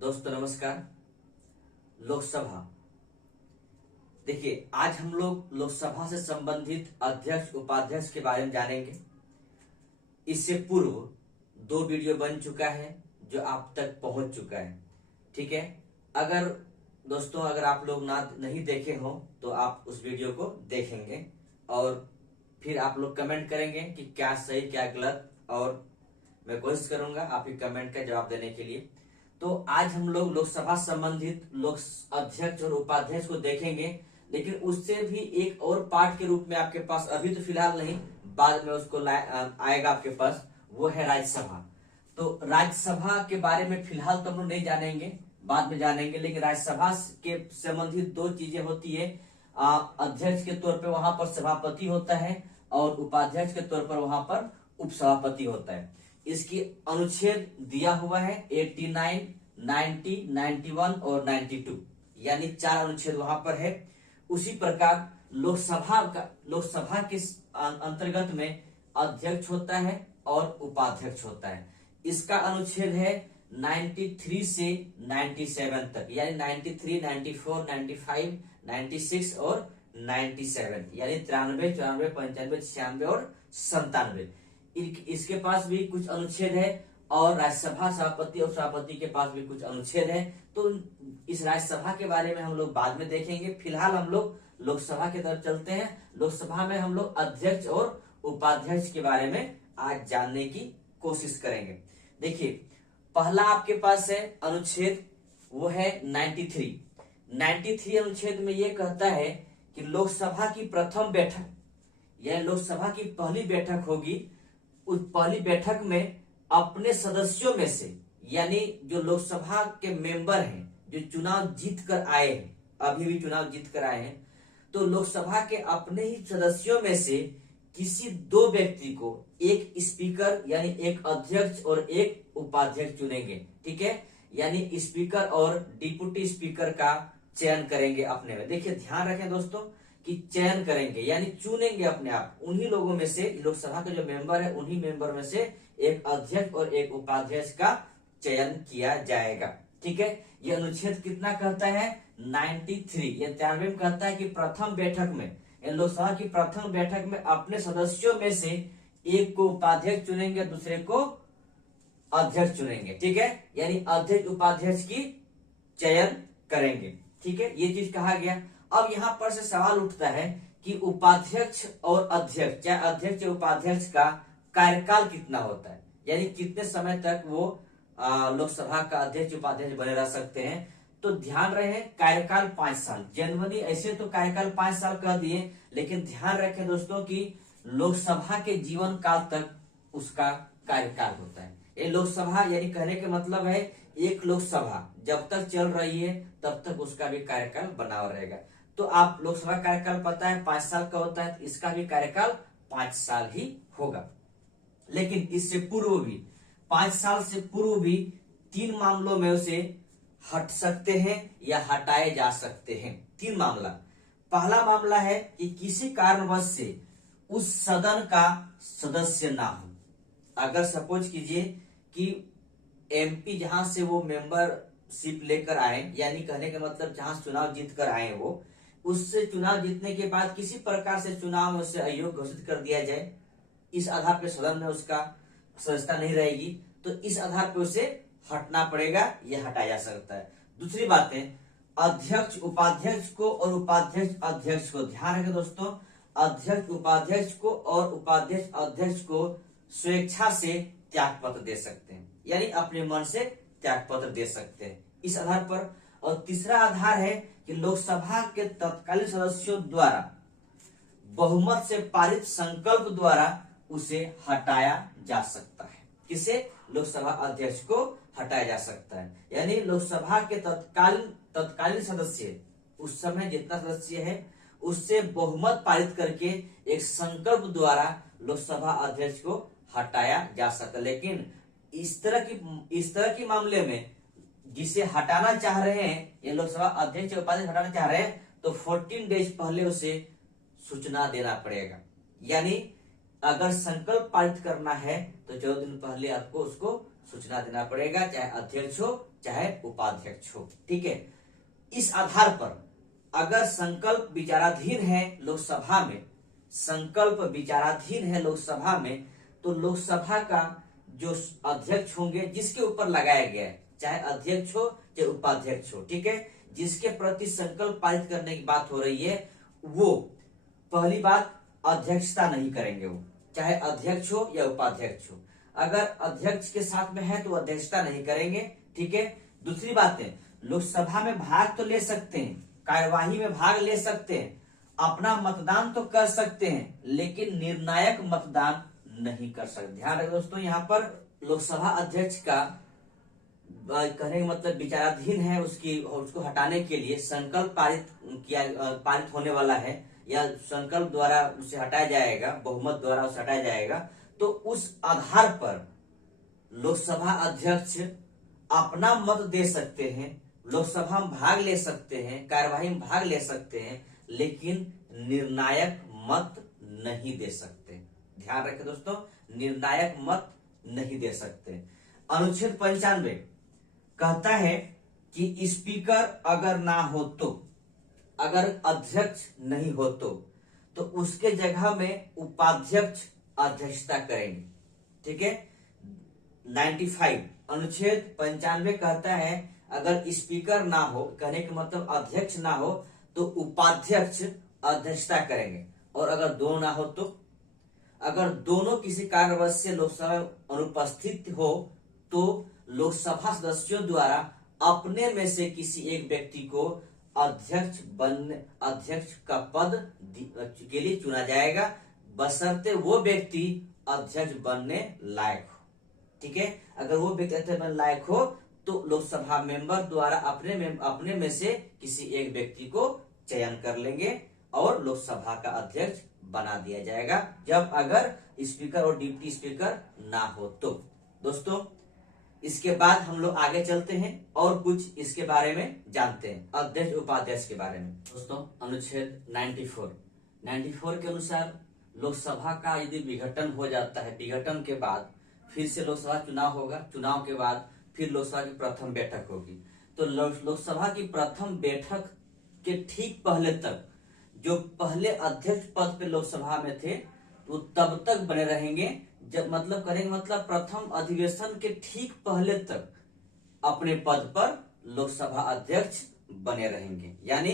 दोस्तों नमस्कार। लोकसभा, देखिए आज हम लोग लोकसभा से संबंधित अध्यक्ष उपाध्यक्ष के बारे में जानेंगे। इससे पूर्व 2 वीडियो बन चुका है जो आप तक पहुंच चुका है। ठीक है, अगर दोस्तों अगर आप लोग नहीं देखे हो तो आप उस वीडियो को देखेंगे और फिर आप लोग कमेंट करेंगे कि क्या सही क्या गलत, और मैं कोशिश करूंगा आपके कमेंट का जवाब देने के लिए। तो आज हम लोग लोकसभा संबंधित लोक अध्यक्ष और उपाध्यक्ष को देखेंगे, लेकिन उससे भी एक और पार्ट के रूप में आपके पास, अभी तो फिलहाल नहीं, बाद में उसको आएगा आपके पास, वो है राज्यसभा। तो राज्यसभा के बारे में फिलहाल तो हम लोग नहीं जानेंगे, बाद में जानेंगे। लेकिन राज्यसभा के संबंधित 2 चीजें होती है। अध्यक्ष के तौर पर वहां पर सभापति होता है और उपाध्यक्ष के तौर पर वहां पर उपसभापति होता है। इसकी अनुच्छेद दिया हुआ है 89, 90, 91 और 92, यानी 4 अनुच्छेद वहां पर है। उसी प्रकार लोकसभा के अंतर्गत में अध्यक्ष होता है और उपाध्यक्ष होता है। इसका अनुच्छेद है 93 से 97 तक, यानी 93, 94, 95, 96 और 97, यानी 93, 94, 95, 96 और 97। इसके पास भी कुछ अनुच्छेद है और राज्यसभा सभापति और सभापति के पास भी कुछ अनुच्छेद है। तो इस राज्यसभा के बारे में हम लोग बाद में देखेंगे। फिलहाल हम लोग लोकसभा की तरफ चलते हैं। लोकसभा में हम लोग अध्यक्ष और उपाध्यक्ष के बारे में आज जानने की कोशिश करेंगे। देखिए, पहला आपके पास है अनुच्छेद, वो है 93 अनुच्छेद में ये कहता है कि लोकसभा की प्रथम बैठक, यह लोकसभा की पहली बैठक होगी। उस पहली बैठक में अपने सदस्यों में से, यानी जो लोकसभा के मेंबर हैं, जो चुनाव जीत कर आए हैं, अभी भी चुनाव जीत कर आए हैं, तो लोकसभा के अपने ही सदस्यों में से किसी 2 व्यक्ति को, एक स्पीकर यानी एक अध्यक्ष और एक उपाध्यक्ष चुनेंगे। ठीक है, यानी स्पीकर और डिप्टी स्पीकर का चयन करेंगे अपने में। देखिए ध्यान रखें दोस्तों कि चयन करेंगे यानी चुनेंगे अपने आप, उन्हीं लोगों में से, लोकसभा के जो मेंबर है उन्हीं मेंबर में से एक अध्यक्ष और एक उपाध्यक्ष का चयन किया जाएगा। ठीक है, यह अनुच्छेद कितना कहता है? 93, यह 93 में कहता है कि प्रथम बैठक में, लोकसभा की प्रथम बैठक में अपने सदस्यों में से एक को उपाध्यक्ष चुनेंगे, दूसरे को अध्यक्ष चुनेंगे। ठीक है, यानी अध्यक्ष उपाध्यक्ष की चयन करेंगे। ठीक है, ये चीज कहा गया। अब यहाँ पर से सवाल उठता है कि उपाध्यक्ष और अध्यक्ष, चाहे अध्यक्ष या उपाध्यक्ष का कार्यकाल कितना होता है, यानी कितने समय तक वो लोकसभा का अध्यक्ष उपाध्यक्ष बने रह सकते हैं। तो ध्यान रहे, कार्यकाल 5 साल। जनरली ऐसे तो कार्यकाल 5 साल कह दिए, लेकिन ध्यान रखें दोस्तों कि लोकसभा के जीवन काल तक उसका कार्यकाल होता है। ये लोकसभा यानी कहने के मतलब है, एक लोकसभा जब तक चल रही है तब तक उसका भी कार्यकाल बना हुआ रहेगा। तो आप लोकसभा कार्यकाल पता है 5 साल का होता है, तो इसका भी कार्यकाल 5 साल ही होगा। लेकिन इससे पूर्व भी, 5 साल से पूर्व भी 3 मामलों में उसे हट सकते हैं या हटाए जा सकते हैं। 3 मामला। पहला मामला है कि किसी कारणवश से उस सदन का सदस्य ना हो। अगर सपोज कीजिए कि एमपी जहां से वो मेंबरशिप लेकर आए, यानी कहने का मतलब जहां चुनाव जीत कर आए, वो उससे चुनाव जीतने के बाद किसी प्रकार से चुनाव में उससे अयोग्य घोषित कर दिया जाए, इस आधार पर सदन में उसका सदस्यता नहीं रहेगी, तो इस आधार पर उसे हटना पड़ेगा, यह हटाया जा सकता है। दूसरी बात है, अध्यक्ष उपाध्यक्ष को और उपाध्यक्ष अध्यक्ष को, ध्यान रखें दोस्तों, अध्यक्ष उपाध्यक्ष को और उपाध्यक्ष अध्यक्ष को स्वेच्छा से त्याग पत्र दे सकते हैं, यानी अपने मन से त्याग पत्र दे सकते हैं इस आधार पर। और तीसरा आधार है कि लोकसभा के तत्कालीन सदस्यों द्वारा बहुमत से पारित संकल्प द्वारा उसे हटाया जा सकता है। किसे? लोकसभा अध्यक्ष को हटाया जा सकता है। यानी लोकसभा के तत्कालीन सदस्य, उस समय जितना सदस्य है उससे बहुमत पारित करके एक संकल्प द्वारा लोकसभा अध्यक्ष को हटाया जा सकता है। लेकिन इस तरह की मामले में जिसे हटाना चाह रहे हैं, ये लोकसभा अध्यक्ष उपाध्यक्ष हटाना चाह रहे हैं, तो 14 डेज पहले उसे सूचना देना पड़ेगा। यानी अगर संकल्प पारित करना है तो 14 दिन पहले आपको उसको सूचना देना पड़ेगा, चाहे अध्यक्ष हो चाहे उपाध्यक्ष हो। ठीक है, इस आधार पर अगर संकल्प विचाराधीन है लोकसभा में, संकल्प विचाराधीन है लोकसभा में, तो लोकसभा का जो अध्यक्ष होंगे जिसके ऊपर लगाया गया है, चाहे अध्यक्ष हो चाहे उपाध्यक्ष हो, ठीक है, जिसके प्रति संकल्प पारित करने की बात हो रही है, वो पहली बात अध्यक्षता नहीं करेंगे, वो चाहे अध्यक्ष हो या उपाध्यक्ष हो। अगर अध्यक्ष के साथ में है तो अध्यक्षता नहीं करेंगे। ठीक है, दूसरी बात है, लोकसभा में भाग तो ले सकते हैं, कार्यवाही में भाग ले सकते हैं, अपना मतदान तो कर सकते हैं, लेकिन निर्णायक मतदान नहीं कर सकते। ध्यान रखें दोस्तों, यहाँ पर लोकसभा अध्यक्ष का कहने का मतलब विचाराधीन है, उसको हटाने के लिए संकल्प पारित होने वाला है, या संकल्प द्वारा उसे हटाया जाएगा, बहुमत द्वारा उसे हटाया जाएगा, तो उस आधार पर लोकसभा अध्यक्ष अपना मत दे सकते हैं, लोकसभा में भाग ले सकते हैं, कार्यवाही में भाग ले सकते हैं, लेकिन निर्णायक मत नहीं दे सकते। ध्यान रखें दोस्तों, निर्णायक मत नहीं दे सकते। अनुच्छेद 95 कहता है कि स्पीकर अगर ना हो तो, अगर अध्यक्ष नहीं हो तो उसके जगह में उपाध्यक्ष अध्यक्षता करेंगे। ठीक है, 95 अनुच्छेद 95 कहता है अगर स्पीकर ना हो, कहने का मतलब अध्यक्ष ना हो, तो उपाध्यक्ष अध्यक्षता करेंगे। और अगर दोनों ना हो तो, अगर दोनों किसी कारणवश से लोकसभा में अनुपस्थित हो तो लोकसभा सदस्यों द्वारा अपने में से किसी एक व्यक्ति को अध्यक्ष का पद के लिए चुना जाएगा, बशर्ते वो व्यक्ति अध्यक्ष बनने लायक हो। ठीक है, अगर वो व्यक्ति अध्यक्ष बनने लायक हो तो लोकसभा मेंबर द्वारा अपने में से किसी एक व्यक्ति को चयन कर लेंगे और लोकसभा का अध्यक्ष बना दिया जाएगा, जब अगर स्पीकर और डिप्टी स्पीकर ना हो तो। दोस्तों, इसके बाद हम लोग आगे चलते हैं और कुछ इसके बारे में जानते हैं, अध्यक्ष उपाध्यक्ष के बारे में। दोस्तों, अनुच्छेद 94 के अनुसार लोकसभा का यदि विघटन हो जाता है, विघटन के बाद फिर से लोकसभा चुनाव होगा, चुनाव के बाद फिर लोकसभा की प्रथम बैठक होगी, तो लोकसभा की प्रथम बैठक के ठीक पहले तक जो पहले अध्यक्ष पद पे लोकसभा में थे वो तब तक बने रहेंगे, जब मतलब करेंगे मतलब प्रथम अधिवेशन के ठीक पहले तक अपने पद पर लोकसभा अध्यक्ष बने रहेंगे। यानी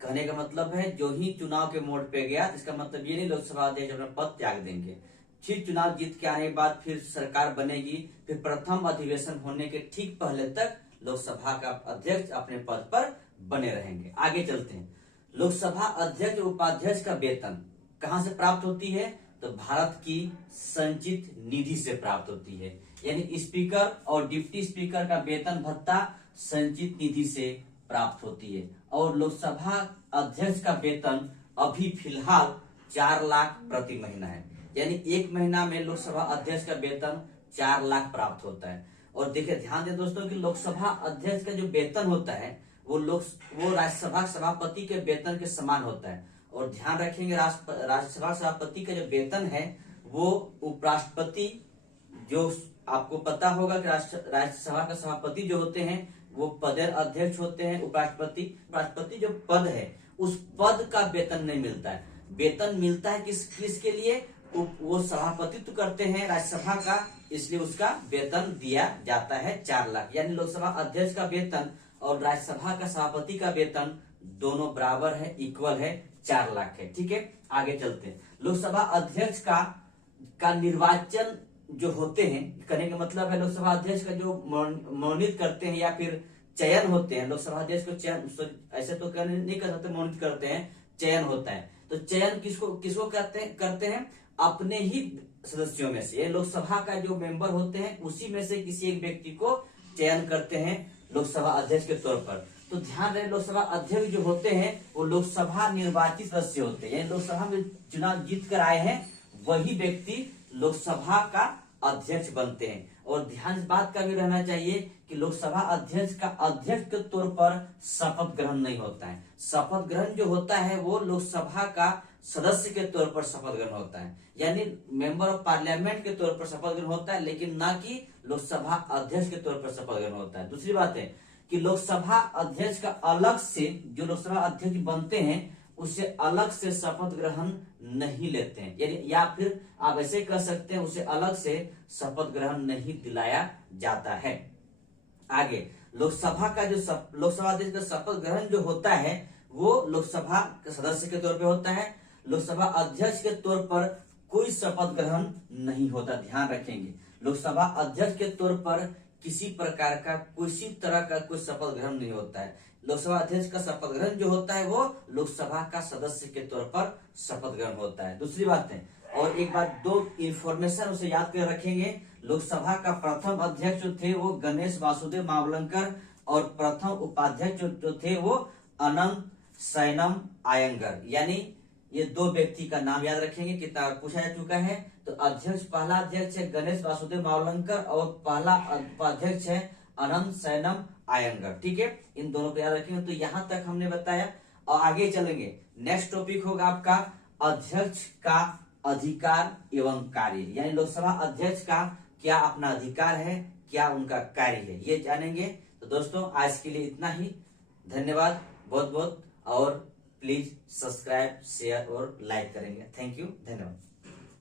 कहने का मतलब है जो ही चुनाव के मोड़ पे गया, इसका मतलब ये नहीं लोकसभा अध्यक्ष अपना पद त्याग देंगे, फिर चुनाव जीत के आने के बाद फिर सरकार बनेगी, फिर प्रथम अधिवेशन होने के ठीक पहले तक लोकसभा का अध्यक्ष अपने पद पर बने रहेंगे। आगे चलते हैं, लोकसभा अध्यक्ष उपाध्यक्ष का वेतन कहां से प्राप्त होती है, तो भारत की संचित निधि से प्राप्त होती है। यानी स्पीकर और डिप्टी स्पीकर का वेतन भत्ता संचित निधि से प्राप्त होती है। और लोकसभा अध्यक्ष का वेतन अभी फिलहाल 4 लाख प्रति महीना है, यानी एक महीना में लोकसभा अध्यक्ष का वेतन 4 लाख प्राप्त होता है। और देखिए, ध्यान दें दोस्तों कि लोकसभा अध्यक्ष का जो वेतन होता है वो राज्यसभा सभापति के वेतन के समान होता है। और ध्यान रखेंगे, राज्यसभा सभापति का जो वेतन है वो उपराष्ट्रपति, जो आपको पता होगा कि राज्यसभा का सभापति जो होते हैं वो पदेर अध्यक्ष होते हैं। उपराष्ट्रपति जो पद है उस पद का वेतन नहीं मिलता है, वेतन मिलता है किसके लिए, वो सभापतित्व करते हैं राज्यसभा का, इसलिए उसका वेतन दिया जाता है 4 लाख। यानी लोकसभा अध्यक्ष का वेतन और राज्यसभा का सभापति का वेतन दोनों बराबर है, इक्वल है, 4 लाख है। ठीक है, आगे चलते हैं। लोकसभा अध्यक्ष का निर्वाचन जो होते हैं, करने का मतलब है लोकसभा अध्यक्ष का जो मनोनीत करते हैं या फिर चयन होते हैं, लोकसभा अध्यक्ष को चयन, ऐसे तो नहीं कर सकते, मनोनीत करते हैं, चयन होता है। तो चयन किसको करते हैं अपने ही सदस्यों में से, लोकसभा का जो मेंबर होते हैं उसी में से किसी एक व्यक्ति को चयन करते हैं लोकसभा अध्यक्ष के तौर पर। तो ध्यान रहे, लोकसभा अध्यक्ष जो होते हैं वो लोकसभा निर्वाचित सदस्य होते हैं, लोकसभा में चुनाव जीत कर आए हैं वही व्यक्ति लोकसभा का अध्यक्ष बनते हैं। और ध्यान इस बात का भी रहना चाहिए कि लोकसभा अध्यक्ष का अध्यक्ष के तौर पर शपथ ग्रहण नहीं होता है। शपथ ग्रहण जो होता है वो लोकसभा का सदस्य के तौर पर शपथ ग्रहण होता है, यानी मेंबर ऑफ पार्लियामेंट के तौर पर शपथ ग्रहण होता है, लेकिन ना कि लोकसभा अध्यक्ष के तौर पर शपथ ग्रहण होता है। दूसरी बात है कि लोकसभा अध्यक्ष का अलग से, जो लोकसभा अध्यक्ष बनते हैं उससे अलग से शपथ ग्रहण नहीं लेते हैं, यानी या फिर आप ऐसे कह सकते हैं उसे अलग से शपथ ग्रहण नहीं दिलाया जाता है। आगे लोकसभा का जो लोकसभा अध्यक्ष का शपथ ग्रहण जो होता है वो लोकसभा के सदस्य के तौर पे होता है। लोकसभा अध्यक्ष के तौर पर कोई शपथ ग्रहण नहीं होता, ध्यान रखेंगे। लोकसभा अध्यक्ष के तौर पर किसी प्रकार का किसी तरह का कोई शपथ ग्रहण नहीं होता है। लोकसभा अध्यक्ष का शपथ ग्रहण जो होता है वो लोकसभा का सदस्य के तौर पर शपथ ग्रहण होता है। दूसरी बात है, और एक बात, दो इंफॉर्मेशन उसे याद कर रखेंगे। लोकसभा का प्रथम अध्यक्ष जो थे वो गणेश वासुदेव मावलंकर और प्रथम उपाध्यक्ष जो थे वो अनंत सैनम आयंगर, यानी ये दो व्यक्ति का नाम याद रखेंगे, कितना पूछा जा चुका है। तो अध्यक्ष, पहला अध्यक्ष है गणेश वासुदेव मावलंकर और पहला उपाध्यक्ष है अनंत सैनम आयंगर, ठीक है। इन दोनों को याद रखेंगे। तो यहां तक हमने बताया और आगे चलेंगे। नेक्स्ट टॉपिक होगा आपका अध्यक्ष का अधिकार एवं कार्य, यानी लोकसभा अध्यक्ष का क्या अपना अधिकार है, क्या उनका कार्य है, ये जानेंगे। तो दोस्तों आज के लिए इतना ही, धन्यवाद बहुत बहुत, और प्लीज सब्सक्राइब, शेयर और लाइक करेंगे। थैंक यू, धन्यवाद।